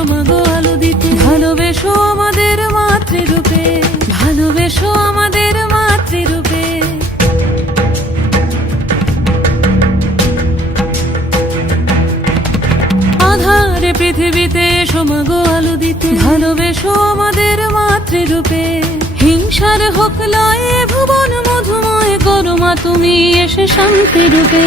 এসো মাগো আলো দিতে, ভালোবেসো আমাদের মাতৃরূপে, ভালোবেসো আমাদের মাতৃরূপে। আধারে পৃথিবীতে এসো মাগো আলো দিতে, ভালোবেসো আমাদের মাতৃরূপে। হিংসার হোক লয়ে ভুবন মধুময় করো মা তুমি এসে শান্তি রূপে।